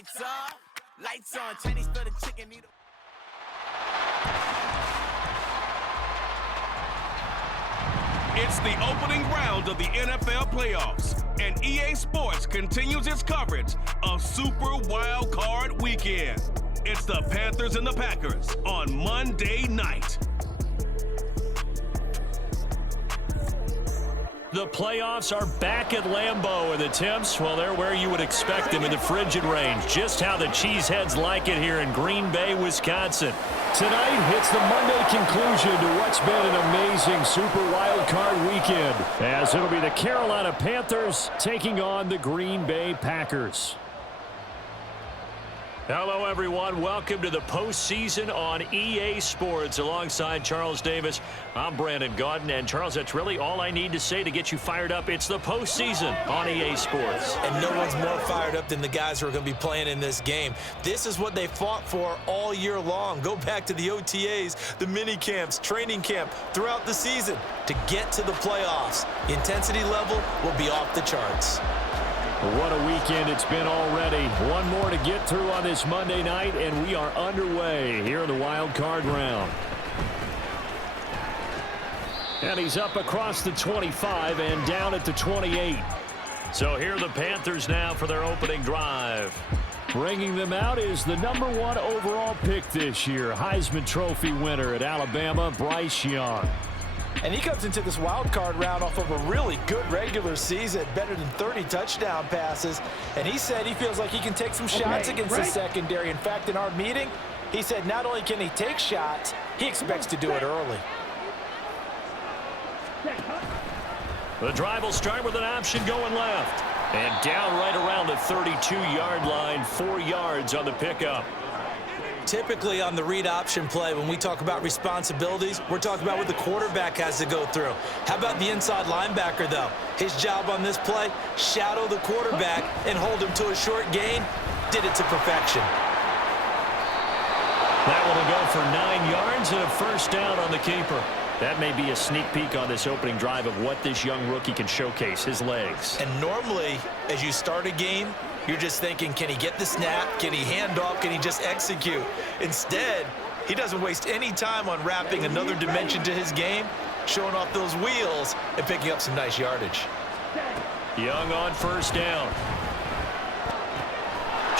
Lights off, lights on. Chinese for the chicken needle. It's the opening round of the NFL playoffs, and EA Sports continues its coverage of Super Wild Card Weekend. It's the Panthers and the Packers on Monday night. The playoffs are back at Lambeau, and the temps, well, they're where you would expect them in the frigid range. Just how the Cheeseheads like it here in Green Bay, Wisconsin. Tonight, it's the Monday conclusion to what's been an amazing Super Wild Card weekend, as it'll be the Carolina Panthers taking on the Green Bay Packers. Hello, everyone. Welcome to the postseason on EA Sports. Alongside Charles Davis, I'm Brandon Gaudin. And, Charles, that's really all I need to say to get you fired up. It's the postseason on EA Sports. And no one's more fired up than the guys who are going to be playing in this game. This is what they fought for all year long. Go back to the OTAs, the mini camps, training camp, throughout the season to get to the playoffs. The intensity level will be off the charts. What a weekend it's been already. One more to get through on this Monday night, and we are underway here in the wild card round. And he's up across the 25 and down at the 28. So here are the Panthers now for their opening drive. Bringing them out is the #1 overall pick this year, Heisman Trophy winner at Alabama, Bryce Young. And he comes into this wild card round off of a really good regular season, better than 30 touchdown passes. And he said he feels like he can take some shots against the secondary. In fact, in our meeting, he said not only can he take shots, he expects to do it early. The drive will start with an option going left. And down right around the 32-yard line, 4 yards on the pickup. Typically on the read option play, when we talk about responsibilities, we're talking about what the quarterback has to go through. How about the inside linebacker, though? His job on this play, shadow the quarterback and hold him to a short gain. Did it to perfection. That one will go for 9 yards and a first down on the keeper. That may be a sneak peek on this opening drive of what this young rookie can showcase, his legs. And normally, as you start a game, you're just thinking, can he get the snap? Can he hand off? Can he just execute? Instead, he doesn't waste any time on wrapping another dimension to his game, showing off those wheels, and picking up some nice yardage. Young on first down.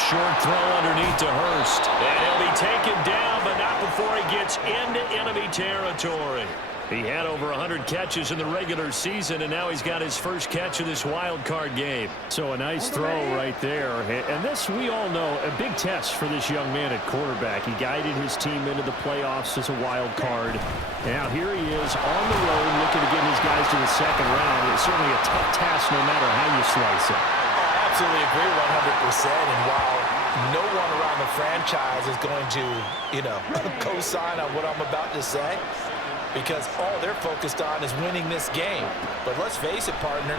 Short throw underneath to Hurst. And he'll be taken down, but not before he gets into enemy territory. He had over 100 catches in the regular season, and now he's got his first catch of this wild card game. So a nice throw right there. And this, we all know, a big test for this young man at quarterback. He guided his team into the playoffs as a wild card. Now here he is on the road looking to get his guys to the second round. It's certainly a tough task no matter how you slice it. I absolutely agree 100%. And while no one around the franchise is going to, co-sign on what I'm about to say, because all they're focused on is winning this game. But let's face it, partner,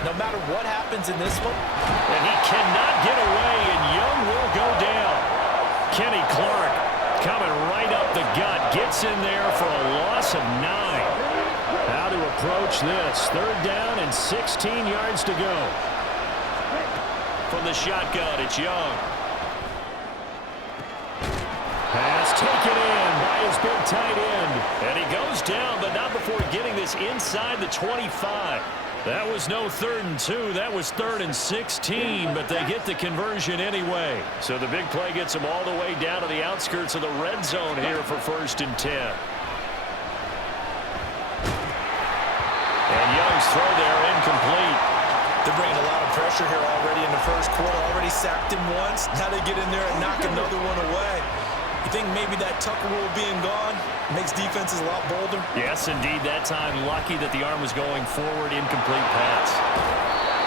no matter what happens in this one. And he cannot get away, and Young will go down. Kenny Clark coming right up the gut, gets in there for a loss of 9. How to approach this. 3rd down and 16 yards to go. From the shotgun, it's Young. Pass taken in by his big tight end. And he goes down, but not before getting this inside the 25. That was no 3rd and 2. That was 3rd and 16, but they get the conversion anyway. So the big play gets them all the way down to the outskirts of the red zone here for 1st and 10. And Young's throw there incomplete. They're bringing a lot of pressure here already in the first quarter. Already sacked him once. Now they get in there and knock another one away. You think maybe that Tucker rule being gone makes defenses a lot bolder? Yes, indeed. That time, lucky that the arm was going forward. Incomplete pass.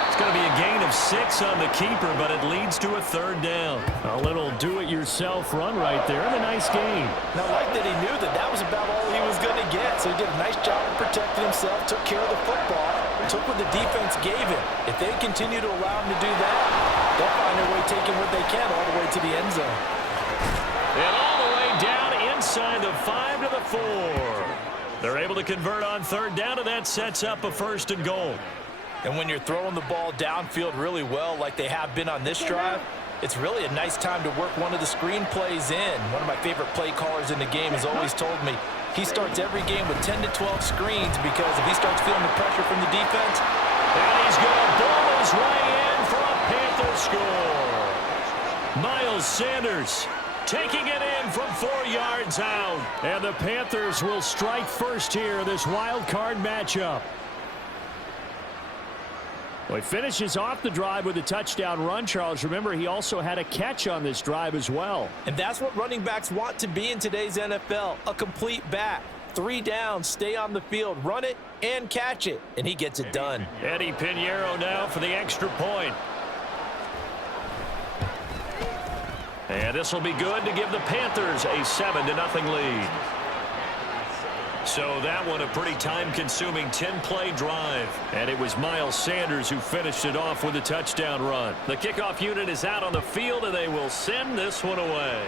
It's going to be a gain of 6 on the keeper, but it leads to a 3rd down. A little do-it-yourself run right there, and a nice gain. Now, I like that he knew that that was about all he was going to get. So he did a nice job of protecting himself, took care of the football, took what the defense gave him. If they continue to allow him to do that, they'll find their way taking what they can all the way to the end zone. And all the way down inside the 5 to the 4. They're able to convert on 3rd down, and that sets up a 1st and goal. And when you're throwing the ball downfield really well like they have been on this drive, It's really a nice time to work one of the screen plays in. One of my favorite play callers in the game has always told me he starts every game with 10 to 12 screens because if he starts feeling the pressure from the defense, and he's going to bowl his way in for a Panther score. Miles Sanders taking it in from 4 yards out. And the Panthers will strike first here in this wild card matchup. Well, he finishes off the drive with a touchdown run, Charles. Remember, he also had a catch on this drive as well. And that's what running backs want to be in today's NFL, a complete back. 3 downs, stay on the field, run it, and catch it. And he gets it done. Eddie Pinheiro now for the extra point. And this will be good to give the Panthers a 7-0 lead. So that one a pretty time-consuming 10-play drive. And it was Miles Sanders who finished it off with a touchdown run. The kickoff unit is out on the field, and they will send this one away.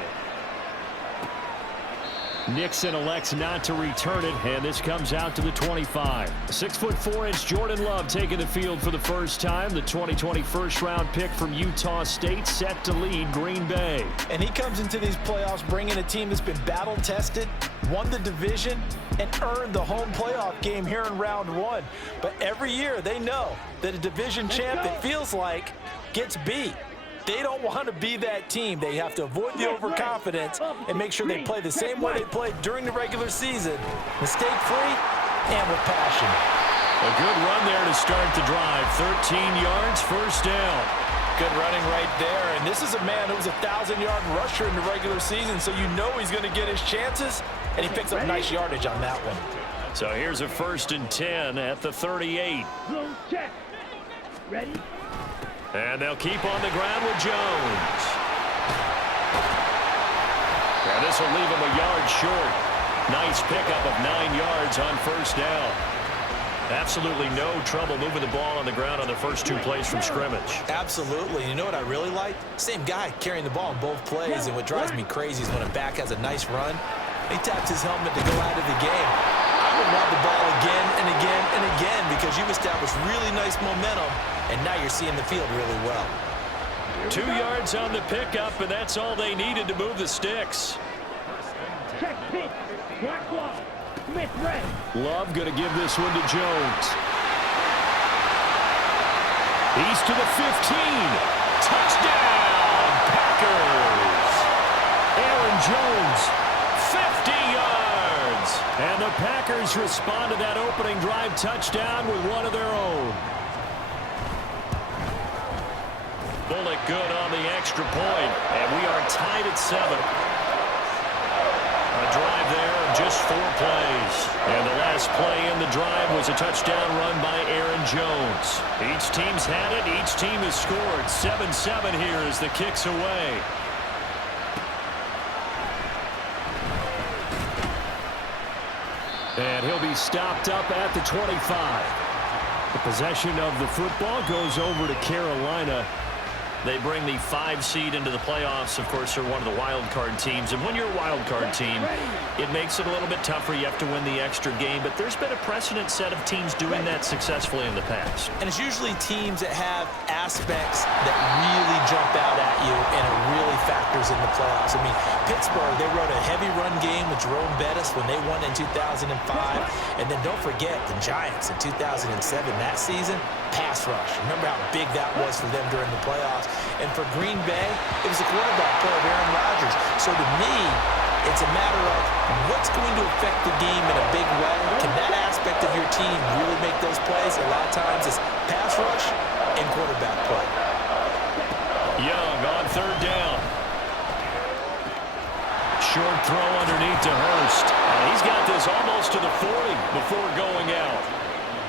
Nixon elects not to return it, and this comes out to the 25. 6'4" Jordan Love taking the field for the first time. The 2020 first-round pick from Utah State set to lead Green Bay. And he comes into these playoffs bringing a team that's been battle-tested, won the division, and earned the home playoff game here in round 1. But every year they know that a division champ, it feels like, gets beat. They don't want to be that team. They have to avoid the overconfidence and make sure they play the same way they played during the regular season, mistake-free and with passion. A good run there to start the drive. 13 yards, first down. Good running right there. And this is a man who was a 1,000-yard rusher in the regular season, so you know he's going to get his chances, and he picks up nice yardage on that one. So here's a 1st and 10 at the 38. Check. Ready? And they'll keep on the ground with Jones. And this will leave him a yard short. Nice pickup of 9 yards on first down. Absolutely no trouble moving the ball on the ground on the first 2 plays from scrimmage. Absolutely. You know what I really like? Same guy carrying the ball in both plays, and what drives me crazy is when a back has a nice run, he taps his helmet to go out of the game. I would run the ball again and again and again because you've established really nice momentum, and now you're seeing the field really well. 2 yards on the pickup, and that's all they needed to move the sticks. Check pitch. Black ball. Smith red. Love going to give this one to Jones. He's to the 15. Touchdown, Packers. Aaron Jones, 50 yards. And the Packers respond to that opening drive touchdown with one of their own. Bullock good on the extra point, and we are tied at 7. A drive there of just 4 plays. And the last play in the drive was a touchdown run by Aaron Jones. Each team's had it. Each team has scored. 7-7 here as the kick's away. And he'll be stopped up at the 25. The possession of the football goes over to Carolina. They bring the 5 seed into the playoffs. Of course, they're one of the wild card teams. And when you're a wild card team, it makes it a little bit tougher. You have to win the extra game. But there's been a precedent set of teams doing that successfully in the past. And it's usually teams that have aspects that really jump out at you, and it really factors in the playoffs. I mean, Pittsburgh, they wrote a heavy run game with Jerome Bettis when they won in 2005. And then don't forget the Giants in 2007, that season, pass rush. Remember how big that was for them during the playoffs. And for Green Bay, it was the quarterback play of Aaron Rodgers. So to me, it's a matter of what's going to affect the game in a big way. Can that aspect of your team really make those plays? A lot of times it's pass rush and quarterback play. Young on 3rd down. Short throw underneath to Hurst. And he's got this almost to the 40 before going out.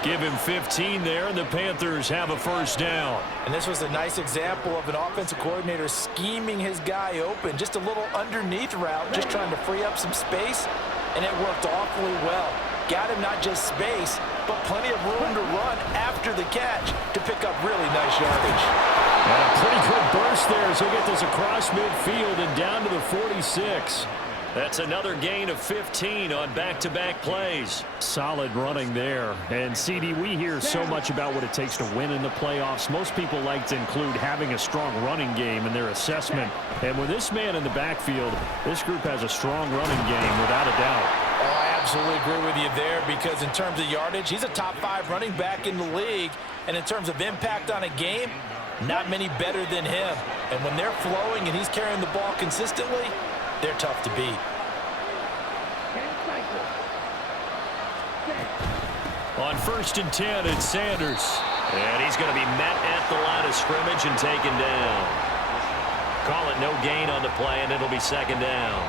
Give him 15 there, and the Panthers have a first down. And this was a nice example of an offensive coordinator scheming his guy open. Just a little underneath route, just trying to free up some space, and it worked awfully well. Got him not just space, but plenty of room to run after the catch to pick up really nice yardage. And a pretty good burst there as he'll get this across midfield and down to the 46. That's another gain of 15 on back-to-back plays. Solid running there. And, CD, we hear so much about what it takes to win in the playoffs. Most people like to include having a strong running game in their assessment. And with this man in the backfield, this group has a strong running game without a doubt. Oh, I absolutely agree with you there because in terms of yardage, he's a top 5 running back in the league. And in terms of impact on a game, not many better than him. And when they're flowing and he's carrying the ball consistently, they're tough to beat. On 1st and 10, it's Sanders. And he's going to be met at the line of scrimmage and taken down. Call it no gain on the play, and it'll be 2nd down.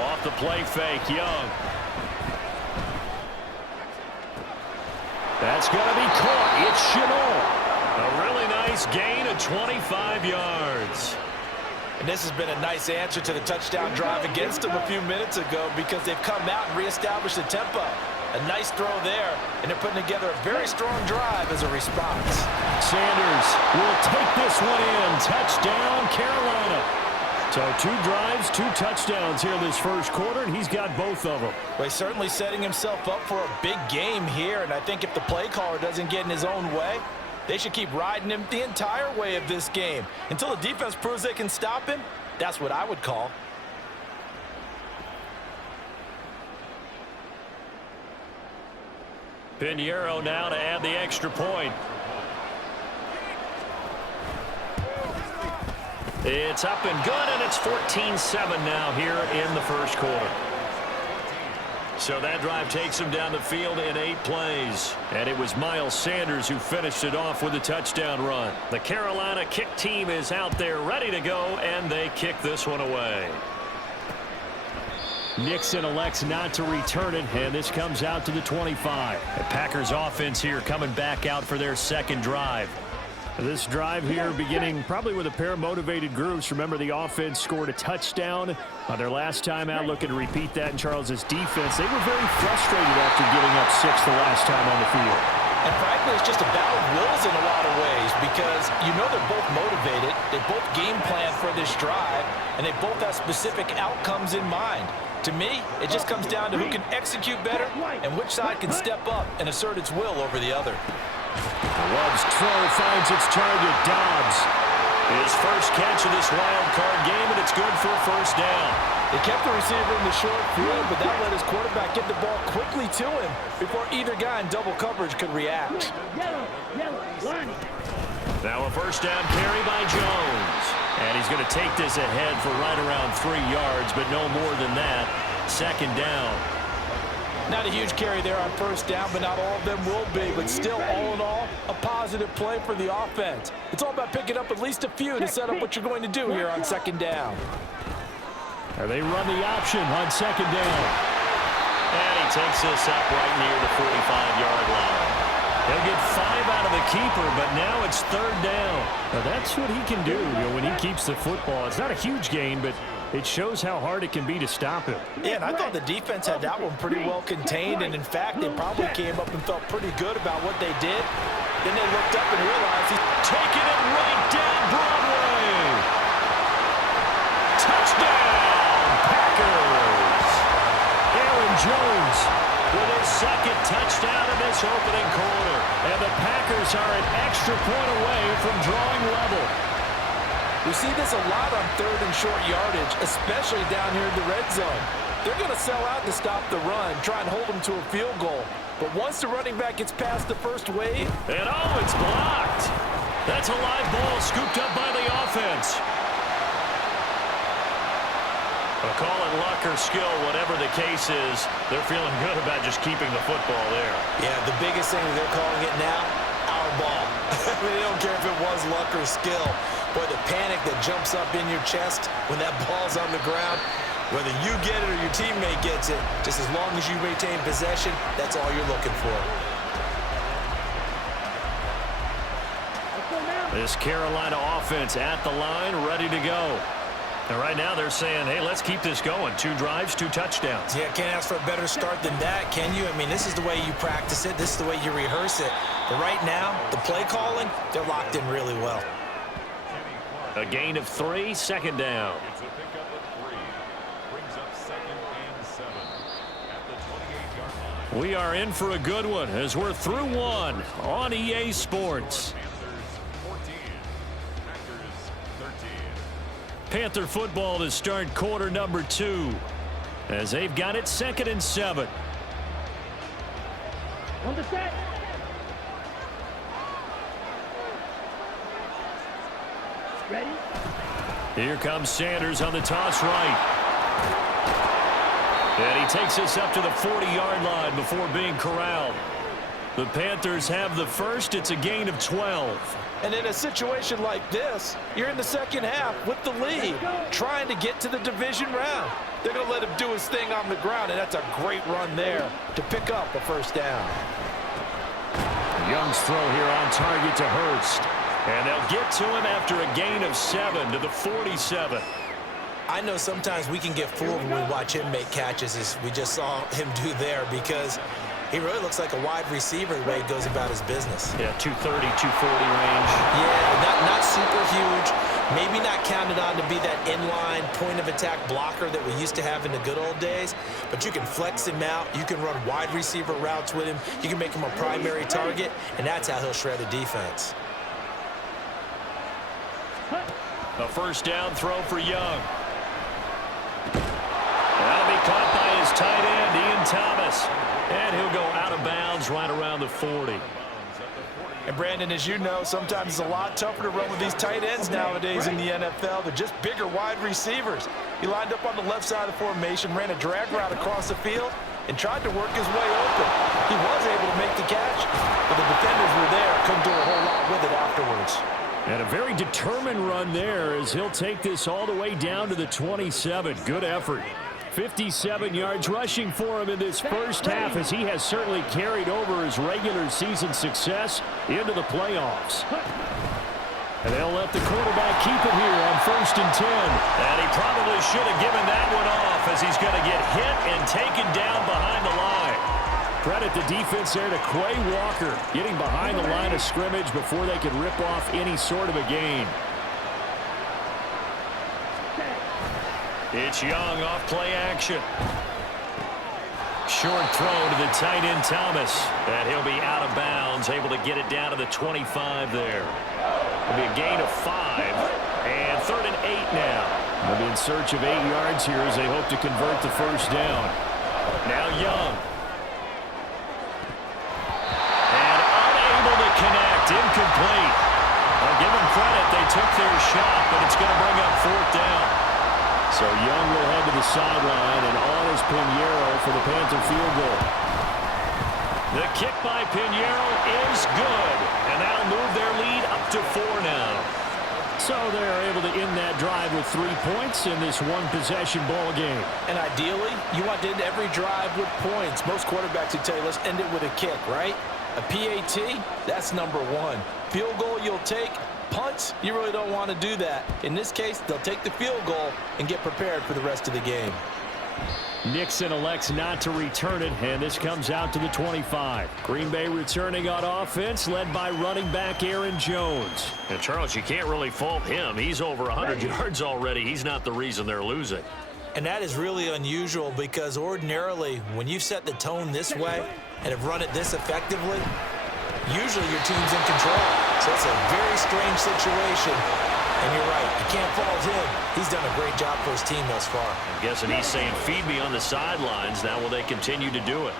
Off the play fake, Young. That's going to be caught. It's Chenal. A really nice gain of 25 yards. And this has been a nice answer to the touchdown drive against them a few minutes ago because they've come out and reestablished the tempo. A nice throw there, and they're putting together a very strong drive as a response. Sanders will take this one in. Touchdown, Carolina. So 2 drives, 2 touchdowns here this first quarter, and he's got both of them. Well, he's certainly setting himself up for a big game here, and I think if the play caller doesn't get in his own way, they should keep riding him the entire way of this game. Until the defense proves they can stop him, that's what I would call. Pinheiro now to add the extra point. It's up and good, and it's 14-7 now here in the first quarter. So that drive takes him down the field in 8 plays. And it was Miles Sanders who finished it off with a touchdown run. The Carolina kick team is out there ready to go, and they kick this one away. Nixon elects not to return it, and this comes out to the 25. The Packers offense here coming back out for their 2nd drive. This drive here beginning probably with a pair of motivated groups. Remember, the offense scored a touchdown on their last time out. Looking to repeat that in Charles's defense. They were very frustrated after giving up 6 the last time on the field. And frankly, it's just a battle of wills in a lot of ways because you know they're both motivated. They both game plan for this drive, and they both have specific outcomes in mind. To me, it just comes down to who can execute better and which side can step up and assert its will over the other. Love's throw finds its target, Dobbs. His first catch of this wild card game, and it's good for a 1st down. They kept the receiver in the short field, but that let his quarterback get the ball quickly to him before either guy in double coverage could react. Now a 1st down carry by Jones. And he's going to take this ahead for right around 3 yards, but no more than that. 2nd down. Not a huge carry there on 1st down, but not all of them will be. But still, all in all, a positive play for the offense. It's all about picking up at least a few to set up what you're going to do here on 2nd down. Or they run the option on 2nd down. And he takes this up right near the 45-yard line. He'll get 5 out of the keeper, but now it's 3rd down. Now that's what he can do, when he keeps the football. It's not a huge gain, but it shows how hard it can be to stop him. Yeah, and I thought the defense had that one pretty well contained, and in fact, they probably came up and felt pretty good about what they did. Then they looked up and realized he's taking it right down Broadway. Touchdown, Packers. Aaron Jones with his 2nd touchdown in this opening quarter. And the Packers are an extra point away from drawing level. We see this a lot on 3rd and short yardage, especially down here in the red zone. They're going to sell out to stop the run, try and hold them to a field goal. But once the running back gets past the first wave... And it's blocked. That's a live ball scooped up by the offense. I'll call it luck or skill, whatever the case is. They're feeling good about just keeping the football there. Yeah, the biggest thing that they're calling it now, our ball. I mean, they don't care if it was luck or skill. Boy, the panic that jumps up in your chest when that ball's on the ground, whether you get it or your teammate gets it, just as long as you maintain possession, that's all you're looking for. This Carolina offense at the line, ready to go. And right now they're saying, hey, let's keep this going. 2 drives, 2 touchdowns. Yeah, can't ask for a better start than that, can you? I mean, this is the way you practice it. This is the way you rehearse it. But right now, the play calling, they're locked in really well. A gain of 3, second down. It's a pickup of 3. Brings up 2nd and 7 at the 28-yard line. We are in for a good one as we're through 1 on EA Sports. Panthers 14, Packers 13. Panther football to start quarter number 2 as they've got it 2nd and 7. On the set. Ready? Here comes Sanders on the toss right. And he takes us up to the 40-yard line before being corralled. The Panthers have the first. It's a gain of 12. And in a situation like this, you're in the second half with the lead, trying to get to the division round. They're going to let him do his thing on the ground, and that's a great run there to pick up a first down. Young's throw here on target to Hurst. And they'll get to him after a gain of 7 to the 47. I know sometimes we can get fooled when we watch him make catches, as we just saw him do there, because he really looks like a wide receiver the way he goes about his business. Yeah, 230, 240 range. Yeah, not super huge. Maybe not counted on to be that inline point-of-attack blocker that we used to have in the good old days, but you can flex him out. You can run wide receiver routes with him. You can make him a primary target, and that's how he'll shred a defense. A first down throw for Young. That'll be caught by his tight end, Ian Thomas. And he'll go out of bounds right around the 40. And Brandon, as you know, sometimes it's a lot tougher to run with these tight ends nowadays in the NFL. They're just bigger wide receivers. He lined up on the left side of the formation, ran a drag route across the field, and tried to work his way open. He was able to make the catch, but the defenders were there, couldn't do a whole lot with it afterwards. And a very determined run there as he'll take this all the way down to the 27. Good effort. 57 yards rushing for him in this first half, as he has certainly carried over his regular season success into the playoffs. And they'll let the quarterback keep it here on 1st and 10. And he probably should have given that one off, as he's going to get hit and taken down behind the line. Credit the defense there to Quay Walker, getting behind the line of scrimmage before they could rip off any sort of a gain. It's Young off play action. Short throw to the tight end Thomas. And he'll be out of bounds, able to get it down to the 25 there. It'll be a gain of 5. And 3rd and 8 now. They'll be in search of 8 yards here as they hope to convert the first down. Now Young. Connect, incomplete. I'll give them credit. They took their shot, but it's going to bring up 4th down. So Young will head to the sideline, and on is Pinheiro for the Panther field goal. The kick by Pinheiro is good, and that'll move their lead up to 4 now. So they're able to end that drive with 3 points in this one-possession ball game. And ideally, you want to end every drive with points. Most quarterbacks would tell you, let's end it with a kick, right? A PAT, that's number 1. Field goal you'll take. Punts, you really don't want to do that. In this case, they'll take the field goal and get prepared for the rest of the game. Nixon elects not to return it, and this comes out to the 25. Green Bay returning on offense, led by running back Aaron Jones. And Charles, you can't really fault him. He's over 100 yards already. He's not the reason they're losing. And that is really unusual, because ordinarily, when you set the tone this way and have run it this effectively, usually your team's in control. So it's a very strange situation. And you're right, you can't fault him. He's done a great job for his team thus far. I'm guessing he's saying, feed me on the sidelines. Now will they continue to do it?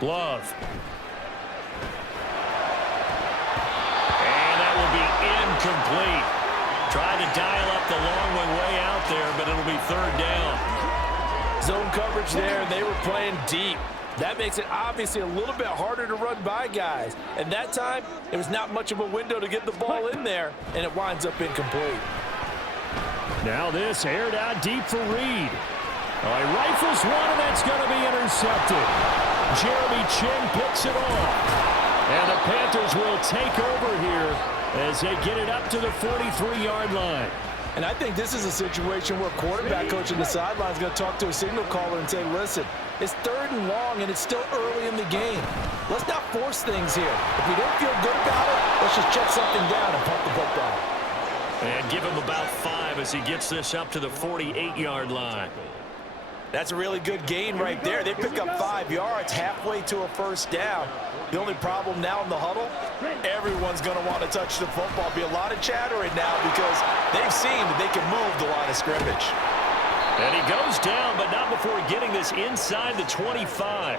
Love. And that will be incomplete. Tried to dial up the long one way out there, but it'll be 3rd down. Zone coverage there, they were playing deep. That makes it obviously a little bit harder to run by guys. And that time, it was not much of a window to get the ball in there, and it winds up incomplete. Now this aired out deep for Reed. Oh, he rifles one, and that's going to be intercepted. Jeremy Chinn picks it off. And the Panthers will take over here as they get it up to the 43-yard line. And I think this is a situation where quarterback coach on the sideline is going to talk to a signal caller and say, listen, it's 3rd and long, and it's still early in the game. Let's not force things here. If we don't feel good about it, let's just check something down and pump the football. And give him about 5 as he gets this up to the 48-yard line. That's a really good gain right there. They pick up 5 yards halfway to a first down. The only problem now in the huddle, everyone's going to want to touch the football. Be a lot of chattering now because they've seen that they can move the line of scrimmage. And he goes down, but not before getting this inside the 25.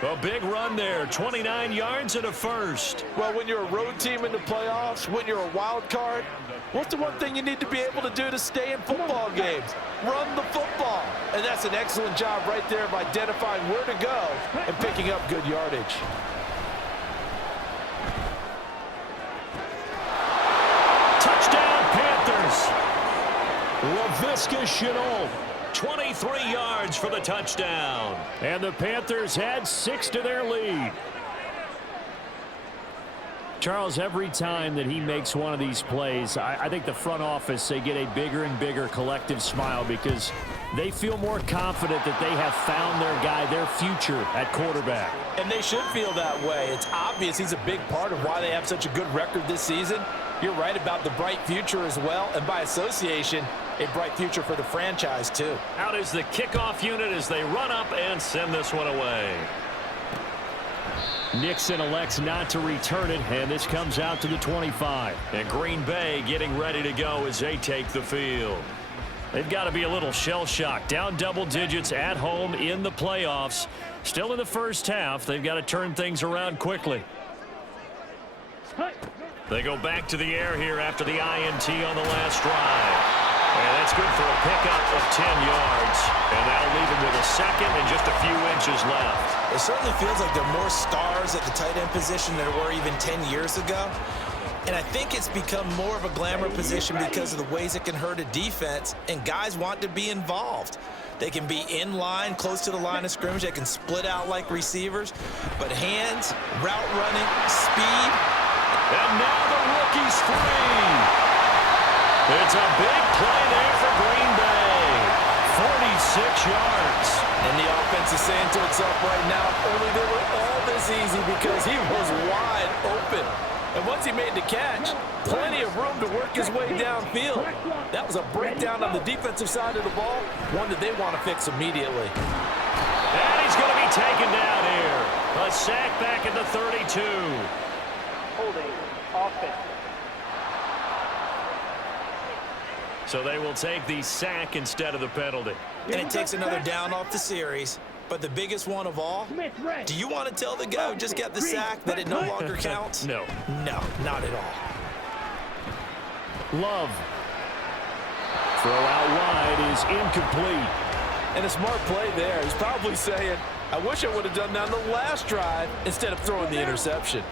A big run there, 29 yards and a first. Well, when you're a road team in the playoffs, when you're a wild card, what's the one thing you need to be able to do to stay in football games? Run the football. And that's an excellent job right there of identifying where to go and picking up good yardage. Touchdown, Panthers. LaVisca Chenault, 23 yards for the touchdown. And the Panthers add 6 to their lead. Charles, every time that he makes one of these plays, I think the front office, they get a bigger and bigger collective smile because they feel more confident that they have found their guy, their future at quarterback. And they should feel that way. It's obvious he's a big part of why they have such a good record this season. You're right about the bright future as well, and by association, a bright future for the franchise too. Out is the kickoff unit as they run up and send this one away. Nixon elects not to return it, and this comes out to the 25. And Green Bay getting ready to go as they take the field. They've got to be a little shell-shocked. Down double digits at home in the playoffs. Still in the first half. They've got to turn things around quickly. They go back to the air here after the INT on the last drive. And that's good for a pickup of 10 yards. And that'll leave him with a second and just a few inches left. It certainly feels like there are more stars at the tight end position than there were even 10 years ago. And I think it's become more of a glamour position because of the ways it can hurt a defense, and guys want to be involved. They can be in line, close to the line of scrimmage. They can split out like receivers. But hands, route running, speed. And now the rookie's free. It's a big play there for Green Bay. 46 yards. And the offense is saying to itself right now, only they were all this easy because he was wide open. And once he made the catch, plenty of room to work his way downfield. That was a breakdown on the defensive side of the ball, one that they want to fix immediately. And he's going to be taken down here. A sack back at the 32. Holding offense. So they will take the sack instead of the penalty. And it takes another down off the series. But the biggest one of all, do you want to tell the guy who just got the sack that it no longer counts? No. No, not at all. Love. Throw out wide is incomplete. And a smart play there. He's probably saying, I wish I would have done that on the last drive instead of throwing the interception.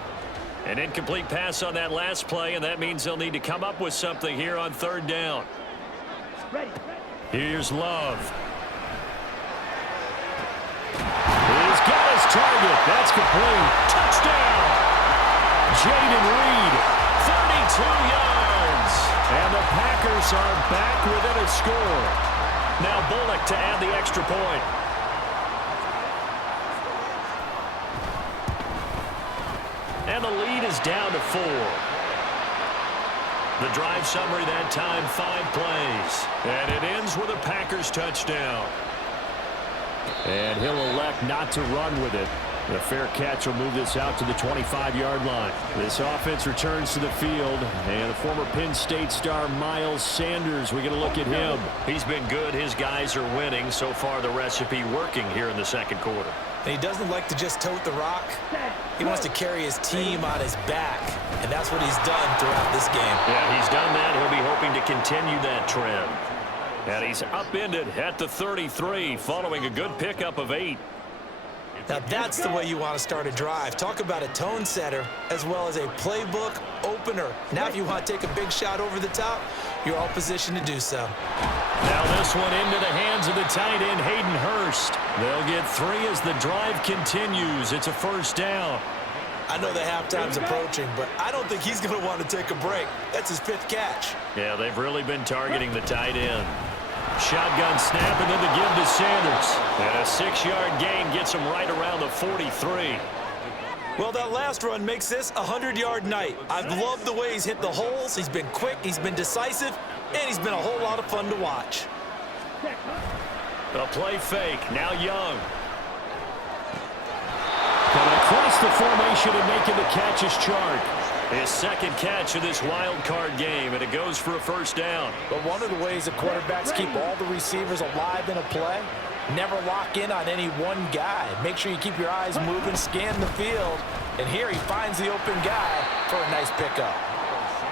An incomplete pass on that last play, and that means they'll need to come up with something here on 3rd down. Here's Love. He's got his target. That's complete. Touchdown. Jaden Reed, 32 yards. And the Packers are back within a score. Now Bullock to add the extra point. And the lead is down to 4. The drive summary that time, 5 plays. And it ends with a Packers touchdown. And he'll elect not to run with it. The fair catch will move this out to the 25-yard line. This offense returns to the field, and the former Penn State star Miles Sanders, we're going to look at him. He's been good. His guys are winning. So far, the recipe working here in the second quarter. And he doesn't like to just tote the rock. He wants to carry his team on his back, and that's what he's done throughout this game. Yeah, he's done that. He'll be hoping to continue that trend. And he's upended at the 33 following a good pickup of 8. Now that's the way you want to start a drive. Talk about a tone setter as well as a playbook opener. Now if you want to take a big shot over the top, you're all positioned to do so. Now this one into the hands of the tight end, Hayden Hurst. They'll get 3 as the drive continues. It's a first down. I know the halftime's approaching, but I don't think he's going to want to take a break. That's his 5th catch. Yeah, they've really been targeting the tight end. Shotgun snap, and then the give to Sanders. And a 6-yard gain gets him right around the 43. Well, that last run makes this a 100-yard night. I've loved the way he's hit the holes. He's been quick, he's been decisive, and he's been a whole lot of fun to watch. A play fake. Now Young. Coming across the formation and making the catch is Chark. His 2nd catch of this wild card game, and it goes for a 1st down. But one of the ways the quarterbacks keep all the receivers alive in a play, never lock in on any one guy. Make sure you keep your eyes moving, scan the field, and here he finds the open guy for a nice pickup.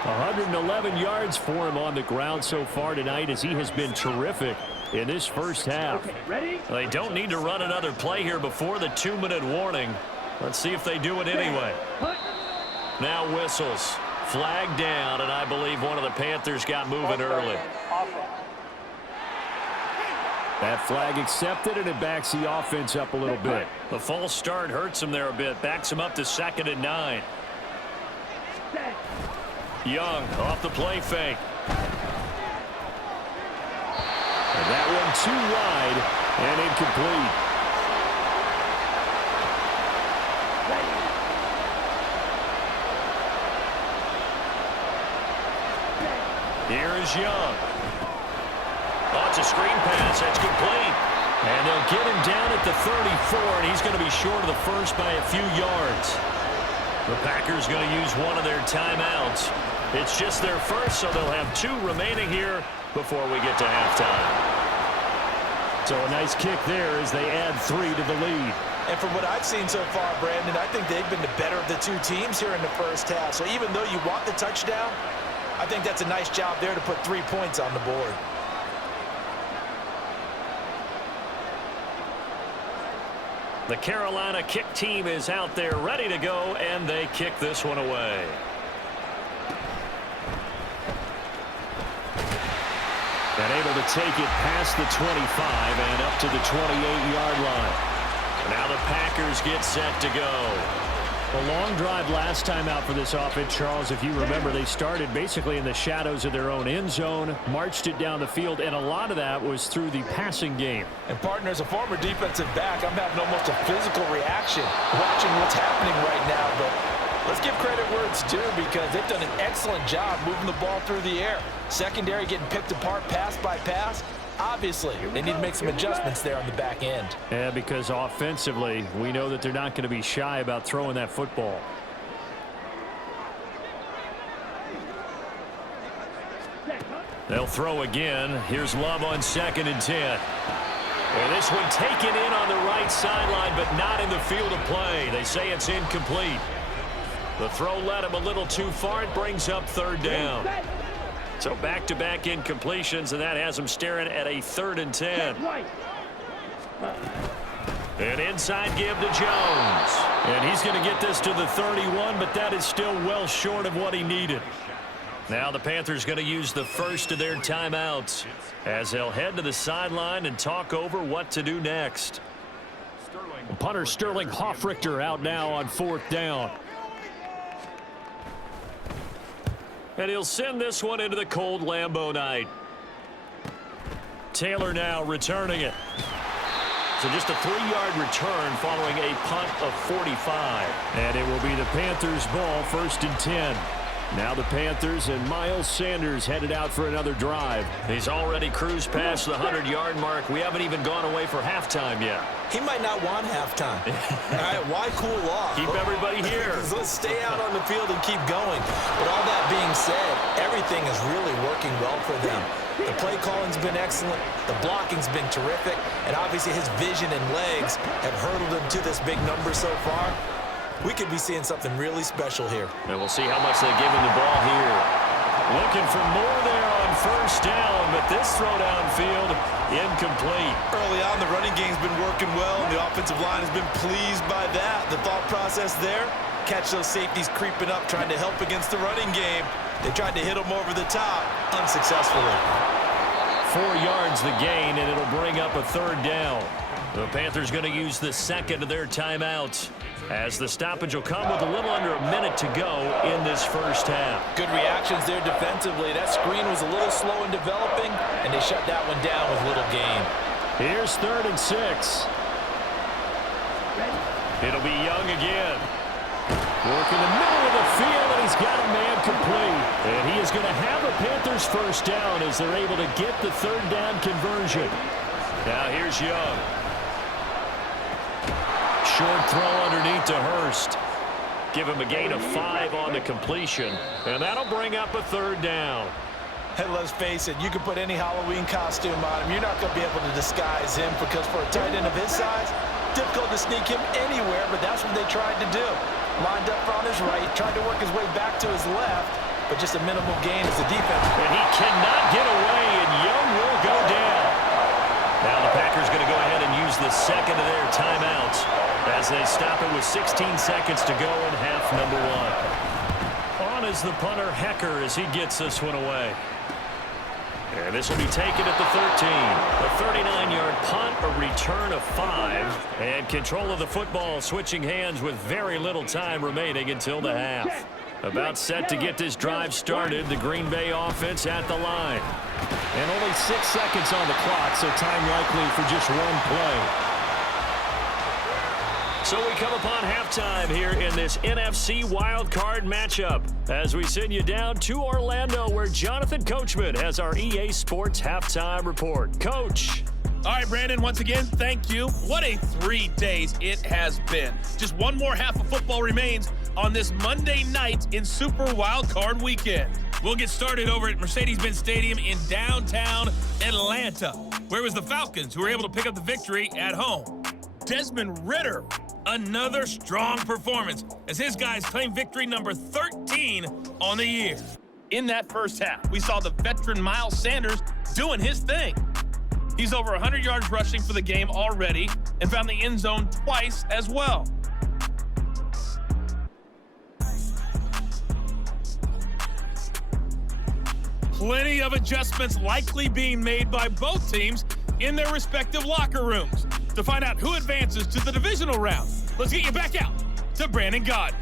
111 yards for him on the ground so far tonight as he has been terrific in this first half. They don't need to run another play here before the 2-minute warning. Let's see if they do it anyway. Now whistles. Flag down, and I believe one of the Panthers got moving early. That flag accepted, and it backs the offense up a little bit. The false start hurts him there a bit. Backs him up to 2nd and 9. Young off the play fake. And that one too wide and incomplete. Here is Young. Oh, it's a screen pass. That's complete. And they'll get him down at the 34, and he's going to be short of the first by a few yards. The Packers going to use one of their timeouts. It's just their first, so they'll have 2 remaining here before we get to halftime. So a nice kick there as they add 3 to the lead. And from what I've seen so far, Brandon, I think they've been the better of the 2 teams here in the first half. So even though you want the touchdown, I think that's a nice job there to put 3 points on the board. The Carolina kick team is out there ready to go, and they kick this one away. And able to take it past the 25 and up to the 28-yard line. Now the Packers get set to go. A long drive last time out for this offense, Charles. If you remember, they started basically in the shadows of their own end zone, marched it down the field, and a lot of that was through the passing game. And partner, as a former defensive back, I'm having almost a physical reaction watching what's happening right now. But let's give credit where it's due because they've done an excellent job moving the ball through the air. Secondary getting picked apart pass by pass. Obviously, they need to make some adjustments there on the back end. Yeah, because offensively, we know that they're not going to be shy about throwing that football. They'll throw again. Here's Love on 2nd and 10. And this one taken in on the right sideline, but not in the field of play. They say it's incomplete. The throw led him a little too far. It brings up 3rd down. So back-to-back incompletions, and that has him staring at a 3rd and 10. An inside give to Jones. And he's going to get this to the 31, but that is still well short of what he needed. Now the Panthers going to use the first of their timeouts as they'll head to the sideline and talk over what to do next. Punter Sterling Hoffrichter out now on 4th down. And he'll send this one into the cold Lambeau night. Taylor now returning it. So just a 3-yard return following a punt of 45. And it will be the Panthers' ball, 1st and 10. Now the Panthers and Miles Sanders headed out for another drive. He's already cruised past the 100-yard mark. We haven't even gone away for halftime yet. He might not want halftime. All right, why cool off? Keep everybody here. Let's stay out on the field and keep going. But all that being said, everything is really working well for them. The play calling's been excellent. The blocking's been terrific. And obviously his vision and legs have hurdled him to this big number so far. We could be seeing something really special here. And we'll see how much they give him the ball here. Looking for more there on 1st down, but this throw downfield incomplete. Early on, the running game's been working well, and the offensive line has been pleased by that. The thought process there, catch those safeties creeping up, trying to help against the running game. They tried to hit them over the top, unsuccessfully. 4 yards the gain, and it'll bring up a 3rd down. The Panthers going to use the second of their timeouts, as the stoppage will come with a little under a minute to go in this first half. Good reactions there defensively. That screen was a little slow in developing, and they shut that one down with little gain. Here's 3rd and 6. It'll be Young again. Work in the middle of the field, and he's got a man complete. And he is going to have a Panthers first down as they're able to get the 3rd down conversion. Now here's Young. Short throw underneath to Hurst. Give him a gain of 5 on the completion. And that'll bring up a 3rd down. Hey, let's face it, you can put any Halloween costume on him. You're not going to be able to disguise him because for a tight end of his size, difficult to sneak him anywhere, but that's what they tried to do. Lined up on his right, tried to work his way back to his left, but just a minimal gain as the defense. And he cannot get away, and Young will go down. Now the Packers going to go ahead and use the second of their timeouts as they stop it with 16 seconds to go in half number 1. On is the punter Hecker as he gets this one away. And this will be taken at the 13. A 39-yard punt, a return of 5, and control of the football switching hands with very little time remaining until the half. About set to get this drive started, the Green Bay offense at the line. And only 6 seconds on the clock, so time likely for just one play. So we come upon halftime here in this NFC Wild Card matchup as we send you down to Orlando where Jonathan Coachman has our EA Sports halftime report. Coach. All right, Brandon, once again, thank you. What a 3 days it has been. Just one more half of football remains on this Monday night in Super Wild Card Weekend. We'll get started over at Mercedes-Benz Stadium in downtown Atlanta, where it was the Falcons who were able to pick up the victory at home. Desmond Ridder, another strong performance as his guys claim victory number 13 on the year. In that first half, we saw the veteran Miles Sanders doing his thing. He's over 100 yards rushing for the game already and found the end zone twice as well. Plenty of adjustments likely being made by both teams in their respective locker rooms to find out who advances to the divisional round. Let's get you back out to Brandon God.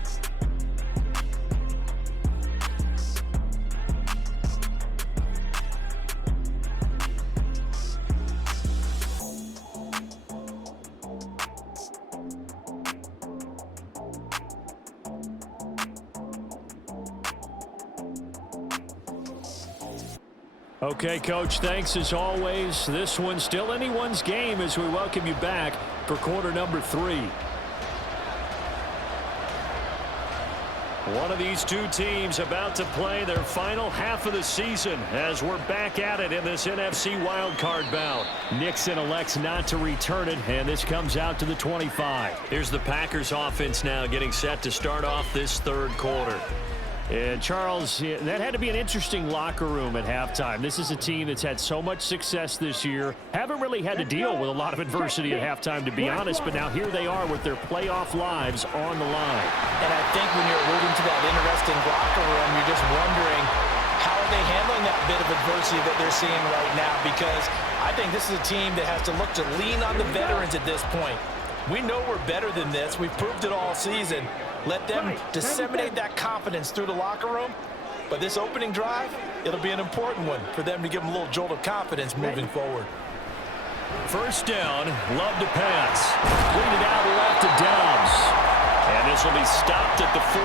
Okay, Coach, thanks as always. This one's still anyone's game as we welcome you back for quarter number 3. One of these two teams about to play their final half of the season as we're back at it in this NFC Wild Card bout. Nixon elects not to return it, and this comes out to the 25. Here's the Packers offense now getting set to start off this 3rd quarter. And Charles, that had to be an interesting locker room at halftime. This is a team that's had so much success this year. Haven't really had to deal with a lot of adversity at halftime, to be honest, but now here they are with their playoff lives on the line. And I think when you're alluding to that interesting locker room, you're just wondering how are they handling that bit of adversity that they're seeing right now, because I think this is a team that has to look to lean on the veterans at this point. We know we're better than this. We've proved it all season. Let them disseminate that confidence through the locker room. But this opening drive, it'll be an important one for them to give them a little jolt of confidence moving forward. First down, Love to pass. Cleaned it out left to Dobbs. And this will be stopped at the 44.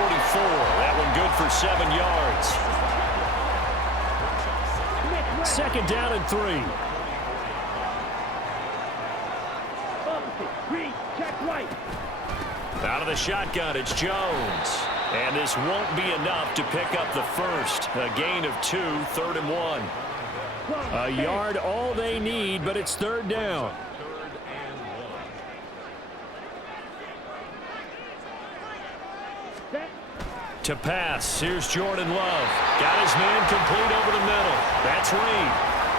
That one good for 7 yards. 2nd down and 3. Check right. Out of the shotgun, it's Jones. And this won't be enough to pick up the first. A gain of 2, 3rd and 1. A yard all they need, but it's 3rd down. To pass, here's Jordan Love. Got his man complete over the middle. That's Reed.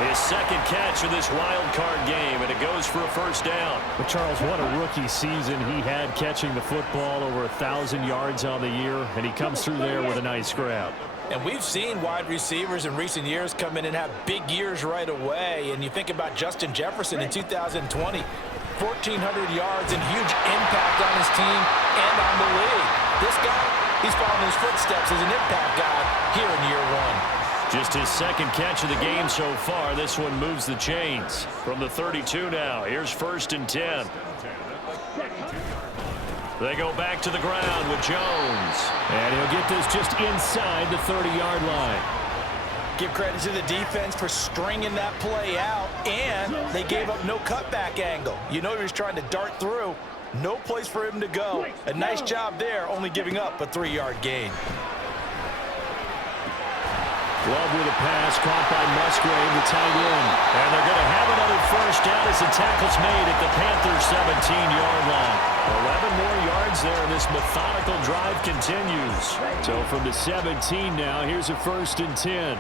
His 2nd catch of this wild card game, and it goes for a first down. But Charles, what a rookie season he had catching the football, over 1,000 yards on the year, and he comes through there with a nice grab. And we've seen wide receivers in recent years come in and have big years right away. And you think about Justin Jefferson in 2020, 1,400 yards and huge impact on his team and on the league. This guy, he's following his footsteps as an impact guy here in year one. Just his second catch of the game so far. This one moves the chains. From the 32 now, here's 1st and 10. They go back to the ground with Jones. And he'll get this just inside the 30-yard line. Give credit to the defense for stringing that play out, and they gave up no cutback angle. You know he was trying to dart through. No place for him to go. A nice job there, only giving up a 3-yard gain. Love with a pass caught by Musgrave, the tight end. And they're going to have another first down as the tackle's made at the Panthers' 17-yard line. 11 more yards there, and this methodical drive continues. So from the 17 now, here's a 1st and 10.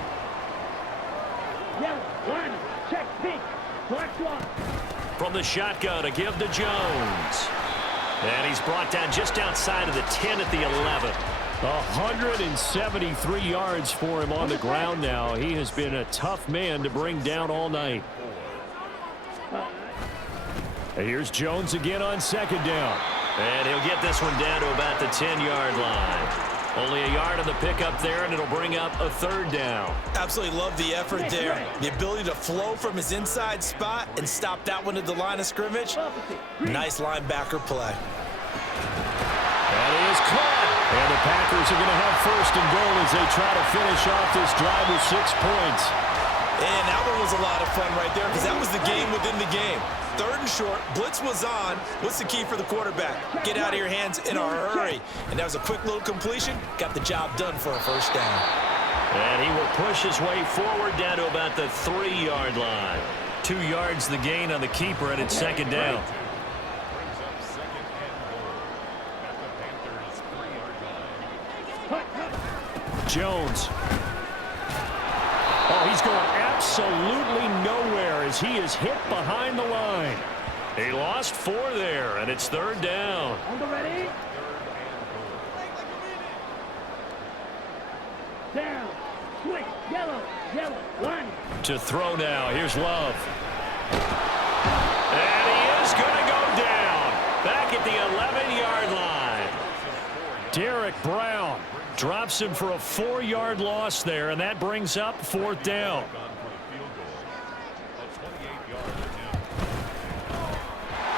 Check pink. Black one. From the shotgun, a give to Jones. And he's brought down just outside of the 10 at the 11. 173 yards for him on the ground now. He has been a tough man to bring down all night. And here's Jones again on 2nd down. And he'll get this one down to about the 10-yard line. Only a yard on the pickup there, and it'll bring up a 3rd down. Absolutely love the effort there. The ability to flow from his inside spot and stop that one at the line of scrimmage. Nice linebacker play. That is caught. And the Packers are going to have 1st and goal as they try to finish off this drive with 6 points. And that one was a lot of fun right there because that was the game within the game. 3rd and short, blitz was on. What's the key for the quarterback? Get out of your hands in a hurry. And that was a quick little completion. Got the job done for a 1st down. And he will push his way forward down to about the 3-yard line. 2 yards the gain on the keeper, and it's 2nd down. Jones. Oh, he's going absolutely nowhere as he is hit behind the line. He lost 4 there, and it's 3rd down. On the ready. Down. Switch. Yellow. Line. To throw now. Here's Love. And he is going to go down. Back at the 11-yard line. Derek Brown drops him for a 4-yard loss there, and that brings up 4th down.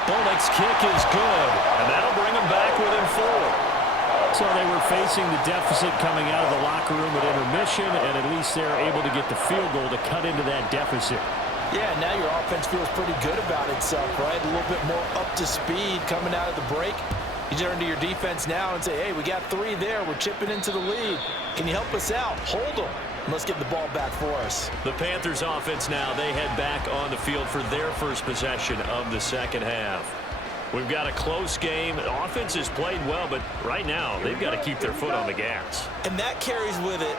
Bullock's kick is good, and that'll bring him back within 4. So they were facing the deficit coming out of the locker room at intermission, and at least they're able to get the field goal to cut into that deficit. Yeah, now your offense feels pretty good about itself, right? A little bit more up to speed coming out of the break. You turn to your defense now and say, hey, we got 3 there. We're chipping into the lead. Can you help us out? Hold them. Let's get the ball back for us. The Panthers offense now, they head back on the field for their first possession of the 2nd half. We've got a close game. The offense has played well, but right now they've got to keep their foot on the gas. And that carries with it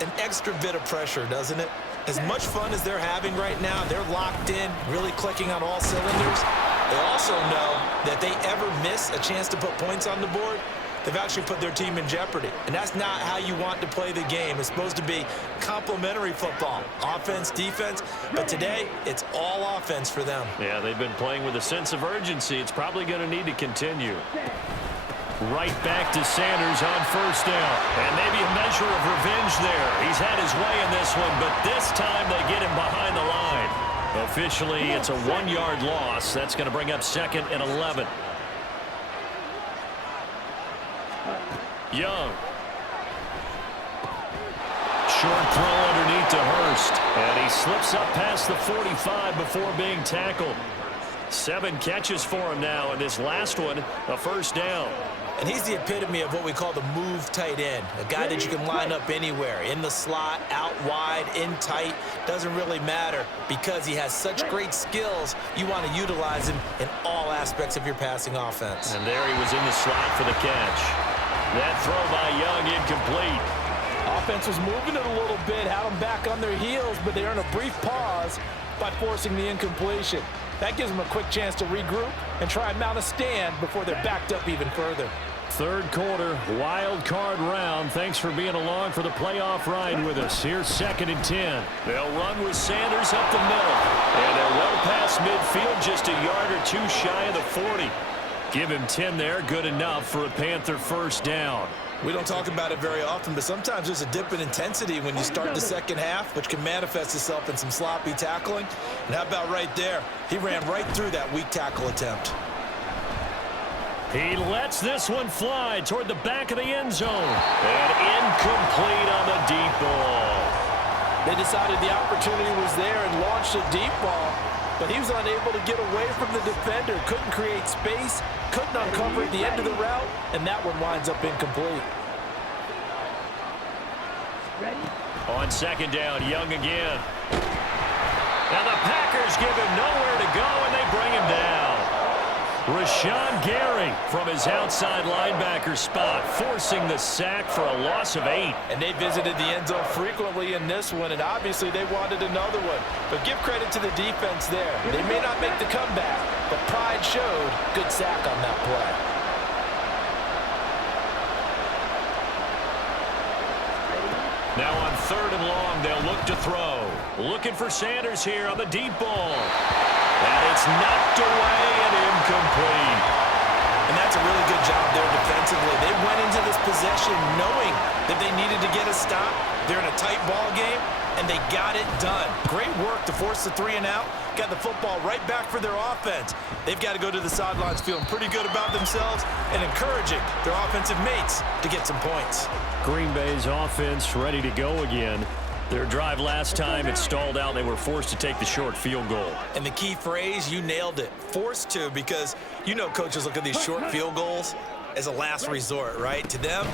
an extra bit of pressure, doesn't it? As much fun as they're having right now, they're locked in, really clicking on all cylinders. They also know that they ever miss a chance to put points on the board, they've actually put their team in jeopardy. And that's not how you want to play the game. It's supposed to be complementary football, offense, defense. But today, it's all offense for them. Yeah, they've been playing with a sense of urgency. It's probably going to need to continue. Right back to Sanders on 1st down. And maybe a measure of revenge there. He's had his way in this one, but this time they get him behind the line. Officially, it's a 1-yard loss. That's going to bring up 2nd and 11. Young. Short throw underneath to Hurst. And he slips up past the 45 before being tackled. 7 catches for him now, and this last one, a 1st down. And he's the epitome of what we call the move tight end, a guy that you can line up anywhere, in the slot, out wide, in tight, doesn't really matter because he has such great skills. You want to utilize him in all aspects of your passing offense. And there he was in the slot for the catch. That throw by Young incomplete. Offense was moving it a little bit, had them back on their heels, but they earned a brief pause by forcing the incompletion. That gives them a quick chance to regroup and try and mount a stand before they're backed up even further. Third quarter, wild card round. Thanks for being along for the playoff ride with us. Here's 2nd and 10. They'll run with Sanders up the middle. And they're well past midfield, just a yard or two shy of the 40. Give him 10 there, good enough for a Panther first down. We don't talk about it very often, but sometimes there's a dip in intensity when you start the second half, which can manifest itself in some sloppy tackling. And how about right there? He ran right through that weak tackle attempt. He lets this one fly toward the back of the end zone. And incomplete on the deep ball. They decided the opportunity was there and launched a deep ball, but he was unable to get away from the defender. Couldn't create space, couldn't uncover the end of the route, and that one winds up incomplete. On 2nd down, Young again. Now the Packers give him nowhere to go, and they bring him down. Rashawn Gary from his outside linebacker spot, forcing the sack for a loss of 8. And they visited the end zone frequently in this one, and obviously they wanted another one. But give credit to the defense there. They may not make the comeback, but pride showed. Good sack on that play. Now on 3rd and long, they'll look to throw. Looking for Sanders here on the deep ball. And it's knocked away and incomplete. And that's a really good job there defensively. They went into this possession knowing that they needed to get a stop. They're in a tight ball game, and they got it done. Great work to force the 3 and out. Got the football right back for their offense. They've got to go to the sidelines feeling pretty good about themselves and encouraging their offensive mates to get some points. Green Bay's offense ready to go again. Their drive last time, it stalled out. They were forced to take the short field goal. And the key phrase, you nailed it, forced to, because you know coaches look at these short field goals as a last resort, right? To them,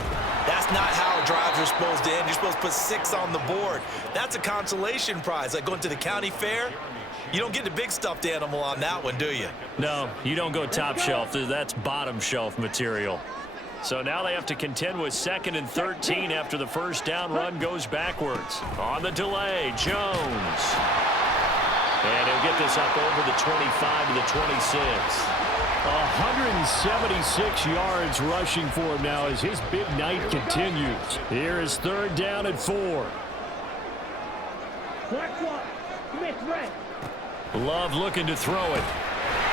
that's not how drives are supposed to end. You're supposed to put 6 on the board. That's a consolation prize, like going to the county fair. You don't get the big stuffed animal on that one, do you? No, you don't go top shelf. That's bottom shelf material. So now they have to contend with 2nd and 13 after the first down run goes backwards. On the delay, Jones. And he'll get this up over the 25 to the 26. 176 yards rushing for him now as his big night continues. Here is 3rd down and 4. Love looking to throw it.